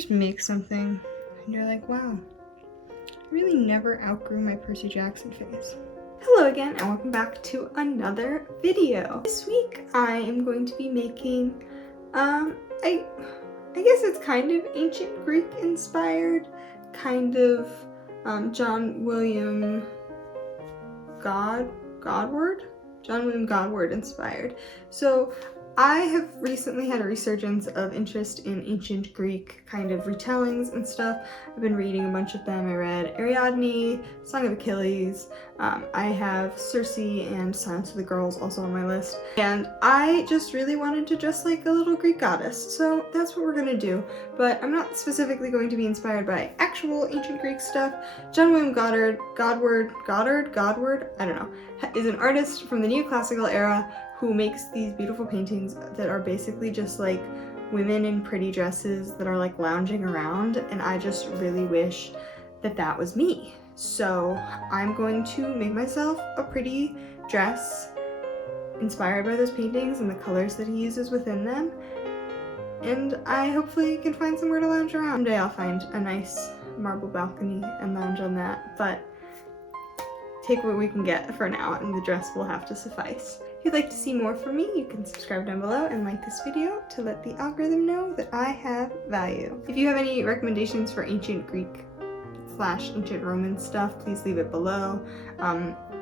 just make something and you're like, wow, I really never outgrew my Percy Jackson phase. Hello again and welcome back to another video. This week I am going to be making, I guess it's kind of ancient Greek inspired, kind of John William Godward inspired. So I have recently had a resurgence of interest in ancient Greek kind of retellings and stuff. I've been reading a bunch of them. I read Ariadne, Song of Achilles. I have Circe and Silence of the Girls also on my list. And I just really wanted to dress like a little Greek goddess. So that's what we're gonna do. But I'm not specifically going to be inspired by actual ancient Greek stuff. John William Godward, I don't know, is an artist from the Neoclassical era who makes these beautiful paintings that are basically just like women in pretty dresses that are like lounging around, and I just really wish that that was me. So I'm going to make myself a pretty dress inspired by those paintings and the colors that he uses within them, and I hopefully can find somewhere to lounge around. Someday I'll find a nice marble balcony and lounge on that, but take what we can get for now, and the dress will have to suffice. If you'd like to see more from me, you can subscribe down below and like this video to let the algorithm know that I have value. If you have any recommendations for ancient Greek / ancient Roman stuff, please leave it below.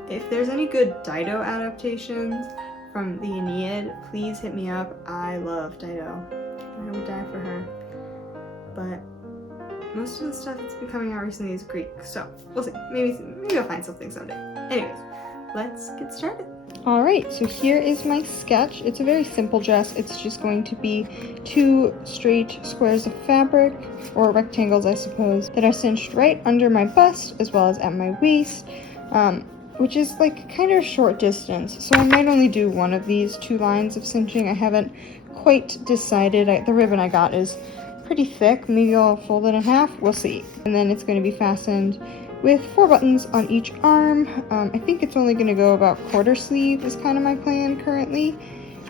If there's any good Dido adaptations from the Aeneid, please hit me up. I love Dido. I would die for her. But most of the stuff that's been coming out recently is Greek, so we'll see. Maybe I'll find something someday. Anyways, let's get started. Alright, so here is my sketch. It's a very simple dress. It's just going to be 2 straight squares of fabric, or rectangles I suppose, that are cinched right under my bust as well as at my waist, which is like kind of a short distance. So I might only do one of these 2 lines of cinching. I haven't quite decided. The ribbon I got is pretty thick. Maybe I'll fold it in half. We'll see. And then it's going to be fastened with 4 buttons on each arm. I think it's only going to go about quarter sleeve is kind of my plan currently.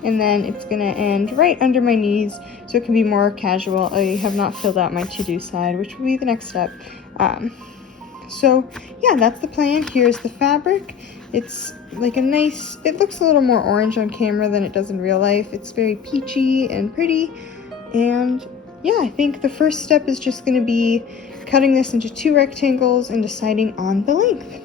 And then it's going to end right under my knees so it can be more casual. I have not filled out my to-do side, which will be the next step. So yeah, that's the plan. Here's the fabric. It's like a nice, it looks a little more orange on camera than it does in real life. It's very peachy and pretty. And yeah, I think the first step is just going to be cutting this into 2 rectangles and deciding on the length.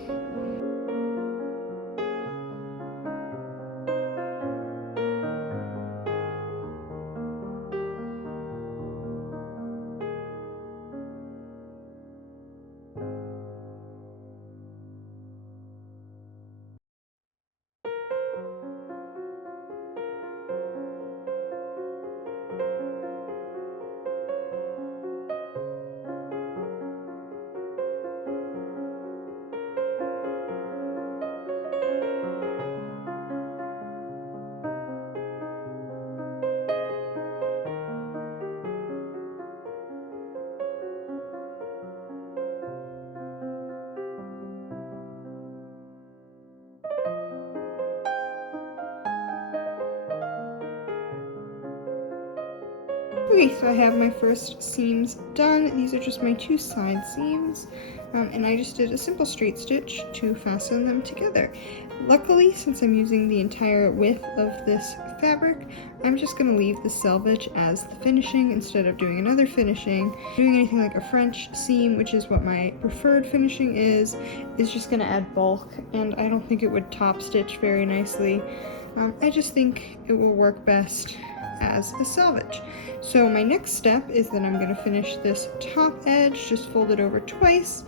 Okay, so I have my first seams done. These are just my 2 side seams, and I just did a simple straight stitch to fasten them together. Luckily, since I'm using the entire width of this fabric, I'm just going to leave the selvage as the finishing instead of doing another finishing. Doing anything like a French seam, which is what my preferred finishing is just going to add bulk, and I don't think it would top stitch very nicely. I just think it will work best as a selvage. So my next step is that I'm going to finish this top edge, just fold it over twice,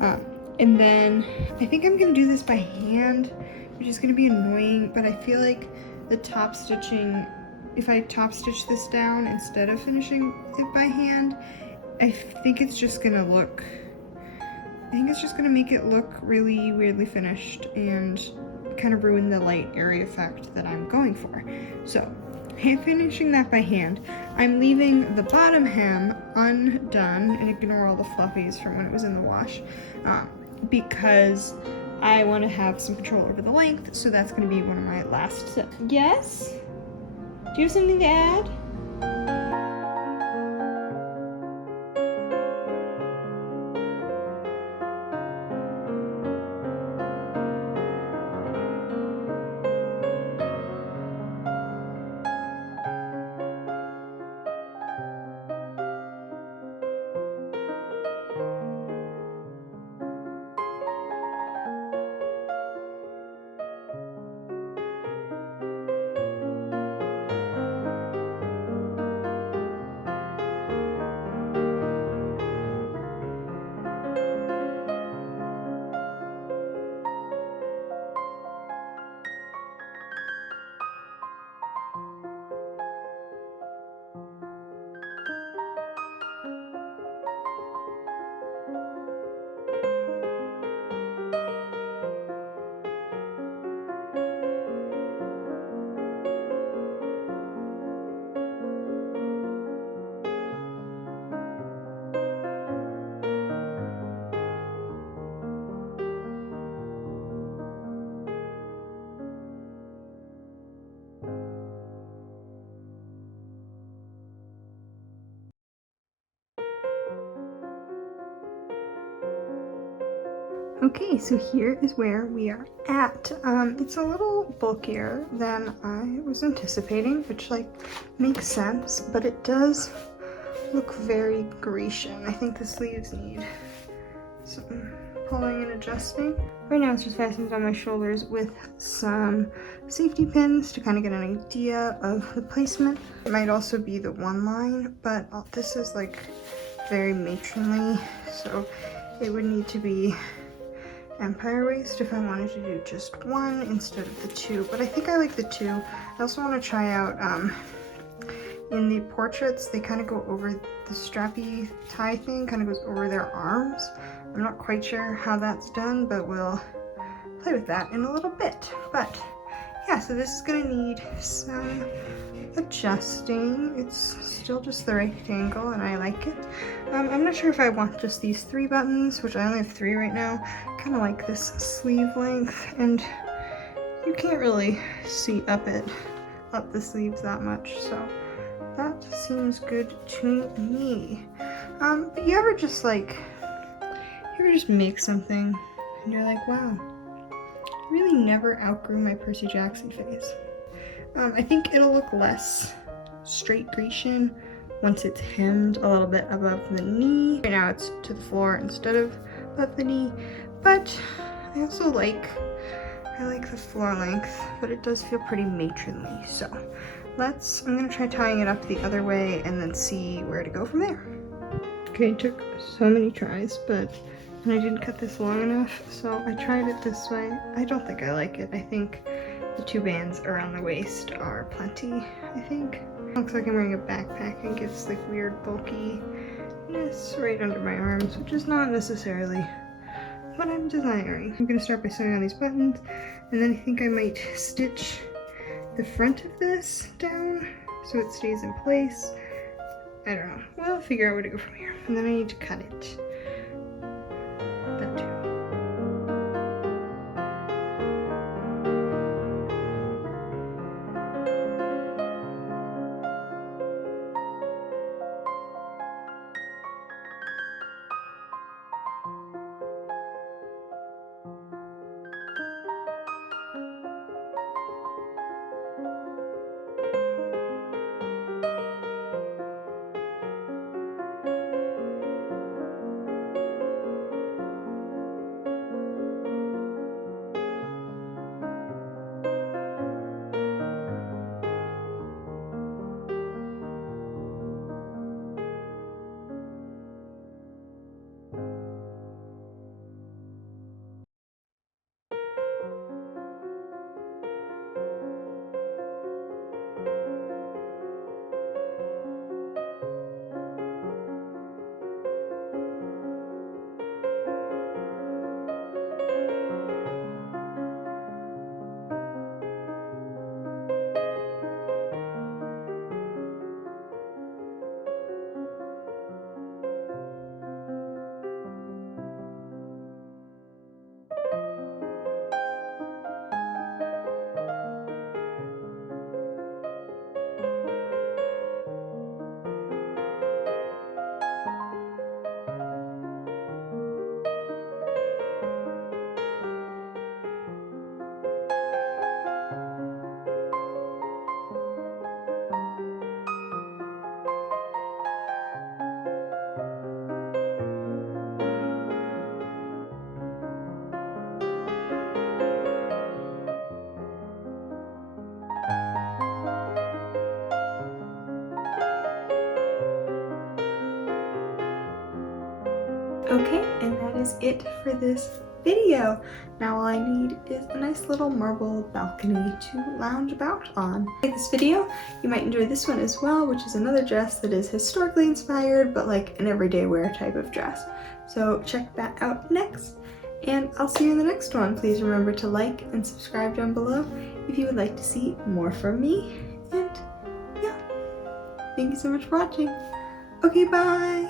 and then I think I'm going to do this by hand, which is going to be annoying, but I feel like the top stitching, if I top stitch this down instead of finishing it by hand, I think it's just going to make it look really weirdly finished and kind of ruin the light airy effect that I'm going for. So finishing that by hand, I'm leaving the bottom hem undone, and ignore all the fluffies from when it was in the wash, because I want to have some control over the length, so that's going to be one of my last steps. Yes? Do you have something to add? Okay, so here is where we are at. It's a little bulkier than I was anticipating, which like makes sense, but it does look very Grecian. I think the sleeves need some pulling and adjusting. Right now it's just fastened on my shoulders with some safety pins to kind of get an idea of the placement. It might also be the one line, but this is like very matronly, so it would need to be empire waist if I wanted to do just one instead of the two, but I think I like the two. I also want to try out in the portraits they kind of go over the strappy tie thing, kind of goes over their arms. I'm not quite sure how that's done, but we'll play with that in a little bit. But yeah, so this is gonna need some adjusting. It's still just the rectangle and I like it. I'm not sure if I want just these 3 buttons, which I only have 3 right now. Kind of like this sleeve length, and you can't really see up the sleeves that much, so that seems good to me. But you ever just make something and you're like, wow, I really never outgrew my Percy Jackson phase. I think it'll look less straight Grecian once it's hemmed a little bit above the knee. Right now it's to the floor instead of above the knee, but I also like the floor length, but it does feel pretty matronly. So I'm gonna try tying it up the other way and then see where to go from there. Okay, it took so many tries, and I didn't cut this long enough, so I tried it this way. I don't think I like it. I think the 2 bands around the waist are plenty, I think. Looks like I'm wearing a backpack and gives like weird bulkiness right under my arms, which is not necessarily what I'm desiring. I'm gonna start by sewing on these buttons, and then I think I might stitch the front of this down so it stays in place. I don't know. We'll figure out where to go from here. And then I need to cut it. That too. Okay, and that is it for this video. Now all I need is a nice little marble balcony to lounge about on. In this video, you might enjoy this one as well, which is another dress that is historically inspired, but like an everyday wear type of dress. So check that out next, and I'll see you in the next one. Please remember to like and subscribe down below if you would like to see more from me. And yeah, thank you so much for watching. Okay, bye!